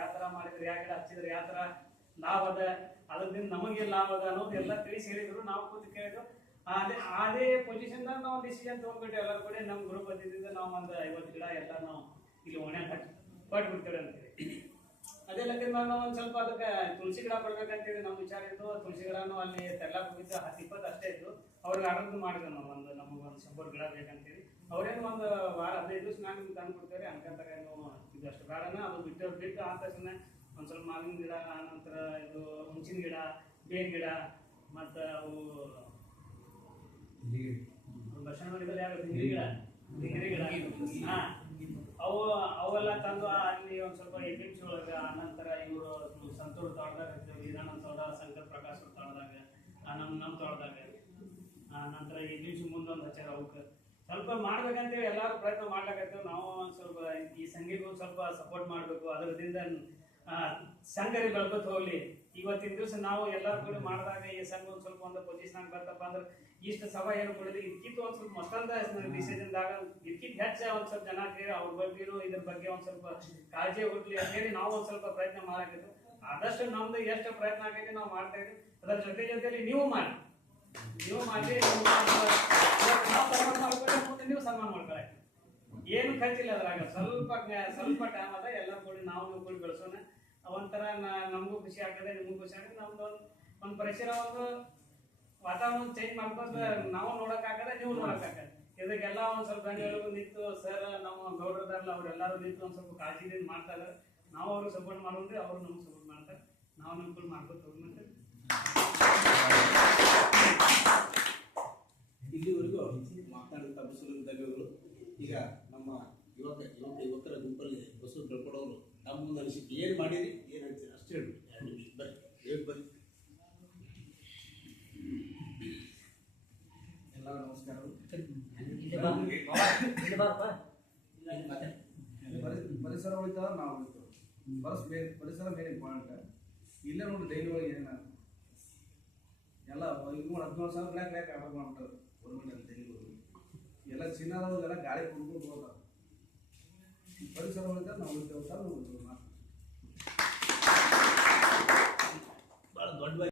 ಯಾವ ತರ ಮಾಡಿದ್ರೆ, ಯಾವ ಗಿಡ ಹಚ್ಚಿದ್ರೆ ಯಾವ ತರ ಲಾಭ ಅದ, ಅದರಿಂದ ನಮಗೆ ಲಾಭ ಅದ ಅನ್ನೋದು ಎಲ್ಲ ತಿಳಿಸಿ ಹೇಳಿದ್ರು. ನಾವು ಕೂತು ಕೇಳಿದ್ರು. ಅದೇ ಪೊಸಿಷನ್ ನಾವು ಡಿಸಿಷನ್ ತಗೊಂಡ್ಬಿಟ್ಟು ಎಲ್ಲರೂ ಕೂಡ ನಮ್ಮ ಗ್ರೂಪ್ ಬಂದಿದ್ದರಿಂದ ನಾವು ಒಂದು 50 ಗಿಡ ಎಲ್ಲ ನಾವು ಇಲ್ಲಿ ಒಣೆ ಕೊಟ್ಬಿಡ್ತೇವೆ ಅಂತೇಳಿ. ಅದೇ ಲೆಕ್ಕದ ನಾವು ಒಂದು ಸ್ವಲ್ಪ ಅದಕ್ಕೆ ತುಳಸಿ ಗಿಡ ಬರ್ಬೇಕಂತೇಳಿ ನಮ್ಮ ವಿಚಾರ ಇತ್ತು. ತುಳಸಿ ಗಿಡನು ಅಲ್ಲಿ ತೆರ್ಲಾಕ್ ಹೋಗಿದ್ದು 10-20 ಅಷ್ಟೇ ಇತ್ತು. ಅವ್ರಿಗೆ ಆರ್ಡರ್ ಮಾಡಿದ್ರು ನಾವು ನಮಗೆ ಒಂದು 100 ಗಿಡ ಬೇಕಂತೇಳಿ. ಅವ್ರೇನು ಒಂದು ವಾರ 15 ದಿವಸ ನಾನು ತಂದು ಕೊಡ್ತೇವೆ ಅನ್ಕಂತಾರೆ. ಇದು ಅಷ್ಟು ಬೇಡನ ಅದು ಬಿಟ್ಟು ಆದ ತಕ್ಷಣ ಒಂದು ಸ್ವಲ್ಪ ಮಾವಿನ ಗಿಡ, ಆನಂತರ ಇದು ಹುಂಚಿನ ಗಿಡ, ಬೇವಿನ ಗಿಡ, ಮತ್ತು ಅವು ದರ್ಶನ ಮಾಡಿದ್ರೆ ಯಾವ ಡಿಂಗ್ರಿ ಗಿಡ ಅವೆಲ್ಲ ತಂದು ಅಲ್ಲಿ ಒಂದ್ ಸ್ವಲ್ಪ ಎಪಿಎಂಸಿ ಒಳಗ, ಆನಂತರ ಇವರು ಸಂತೂರ್ ತೋಟದಾಗ ವಿಧಾನಂದ ತೋಟ, ಶಂಕರ್ ಪ್ರಕಾಶ್ ತೋಟದಾಗ, ನಮ್ಮ ತೋಟದಾಗ, ನಂತರ ಎಪಿಎಂಸಿ ಮುಂದೊಂದು ಹಚ್ಚಾರ. ಅವಕ್ಕೆ ಸ್ವಲ್ಪ ಮಾಡ್ಬೇಕಂತೇಳಿ ಎಲ್ಲಾರು ಪ್ರಯತ್ನ ಮಾಡ್ಲಾಕತ್ತೇವೆ. ನಾವು ಒಂದ್ ಸ್ವಲ್ಪ ಈ ಸಂಘಕ್ಕೆ ಒಂದ್ ಸ್ವಲ್ಪ ಸಪೋರ್ಟ್ ಮಾಡ್ಬೇಕು. ಅದರಿಂದ ಸಂಘರಿ ಬೆಳ್ಕೊತ ಹೋಗ್ಲಿ. ಇವತ್ತಿನ ದಿವಸ ನಾವು ಎಲ್ಲರೂ ಕೂಡ ಮಾಡಿದಾಗ ಈ ಸಂಘ ಒಂದ್ ಸ್ವಲ್ಪ ಒಂದು ಪೊಸಿಷನ್ ಬರ್ತಪ್ಪ ಅಂದ್ರೆ ಇಷ್ಟು ಸಭಾ ಏನು ಕೊಡಿದ್ರೆ ಇದಕ್ಕಿಂತ ಒಂದ್ ಸ್ವಲ್ಪ ಮತ್ತೊಂದು ಡಿಸಿಷನ್ದಾಗ ಇದಕ್ಕಿಂತ ಹೆಚ್ಚ ಒಂದ್ ಸ್ವಲ್ಪ ಜನ ಕೇಳಿ ಅವ್ರ ಬಗ್ಗೆ ಇದ್ರ ಬಗ್ಗೆ ಒಂದ್ ಸ್ವಲ್ಪ ಕಾಳಜಿ ಹುಡ್ಲಿ ಅಂತೇಳಿ ನಾವು ಒಂದ್ ಸ್ವಲ್ಪ ಪ್ರಯತ್ನ ಮಾಡಾಕಿದ್ವಿ. ಆದಷ್ಟು ನಮ್ದು ಎಷ್ಟು ಪ್ರಯತ್ನ ಆಗೈತಿ ನಾವು ಮಾಡ್ತಾ ಇದ್ವಿ. ಅದರ ಜೊತೆಲಿ ನೀವು ಮಾಡಿ ನಾವು ಸನ್ಮಾನ ಮಾಡ್ಕೊಳ್ಳಿ, ಮುಂದೆ ನೀವು ಸನ್ಮಾನ ಮಾಡ್ಕೊಳ್ಳಿ. ಏನು ಖರ್ಚಿಲ್ಲ ಅದ್ರಾಗ. ಸ್ವಲ್ಪ ಟೈಮ್ ಅದ. ಎಲ್ಲ ಕೂಡಿ ನಾವು ಕೂಡಿ ಬೆಳೆಸೋಣ. ಒಂಥರ ನಮಗೂ ಖುಷಿ ಆಗ್ತದೆ, ನಿಮಗೂ ಖುಷಿ ಆಗ್ತದೆ. ನಮ್ದು ಒಂದು ಪರಿಸರ, ಒಂದು ವಾತಾವರಣ ಚೇಂಜ್ ಮಾಡ್ಕೊಂಡು ನಾವು ನೋಡಕ್ ಆಗದೆ, ನೀವು ನೋಡಕ್ ಆಗದೆ. ಇದಕ್ಕೆಲ್ಲ ಒಂದ್ ಸ್ವಲ್ಪ ಗಣ್ಯರು ನಿಂತು ಸರ್ ನಮ್ಮ ಗೌಡ್ರದಾರಲ್ಲ ಅವರೆಲ್ಲರೂ ನಿಂತು ಒಂದ್ ಸ್ವಲ್ಪ ಕಾಳಜಿದಿಂದ ಮಾಡ್ತಾರೆ. ನಾವು ಅವ್ರಿಗೆ ಸಪೋರ್ಟ್ ಮಾಡೋದ್ರಿ, ಅವ್ರು ನಮ್ಗೆ ಸಪೋರ್ಟ್ ಮಾಡ್ತಾರೆ. ನಾವು ನಮ್ ಕೂಡ ಮಾಡ್ಕೊತ ಹೋಗ್ಬೇಕು. ಇಲ್ಲಿವರೆಗೂ ಮಾತನಾಡಿದ ಬಸವಲಿಂಗರು ಈಗ ನಮ್ಮ ಯುವಕರ ಗುಂಪಲ್ಲಿ ಬಸವ ಬೆಳ್ಕೊಡೋರು ತಮ್ಮ ಮುಂದೆ ಅನಿಸಿಕೆ ಏನು ಮಾಡಿರಿ, ಏನು ಹೇಳ್ತೀರಿ ಅಷ್ಟೇ ಹೇಳಿ. 2 ನಿಮಿಷ ಬರ್ರಿ, ಹೇಳಿ ಬರ್ರಿ. ಎಲ್ಲರೂ ನಮಸ್ಕಾರಗಳು. ಪರಿಸರ ಉಳಿತಾವ, ನಾವು ಉಳಿತೇವೆ. ಪರಿಸರ ಮೇನ್ ಇಂಪಾರ್ಟೆಂಟ್. ಇಲ್ಲೇ ನೋಡಿ ಡೈಲಿ ಒಳಗೆ ಏನ ಎಲ್ಲ 14,000 ಗಿಡ ಆರ್ಡರ್ ಮಾಡ್ಬಿಟ್ಟಾರೆ ಗೌರ್ಮೆಂಟ್ ಡೈಲಿ ಎಲ್ಲ ಚಿನ್ನದವ್ರಿಗೆಲ್ಲ ಗಾಳಿ ಕುಡ್ಕೊಂಡು ಹೋಗ್ತಾರೆ. ಪರಿಸರ ಉಳಿತಾವ, ನಾವು ಉಳಿತೇವೆ. ಭಾಳ ದೊಡ್ಡ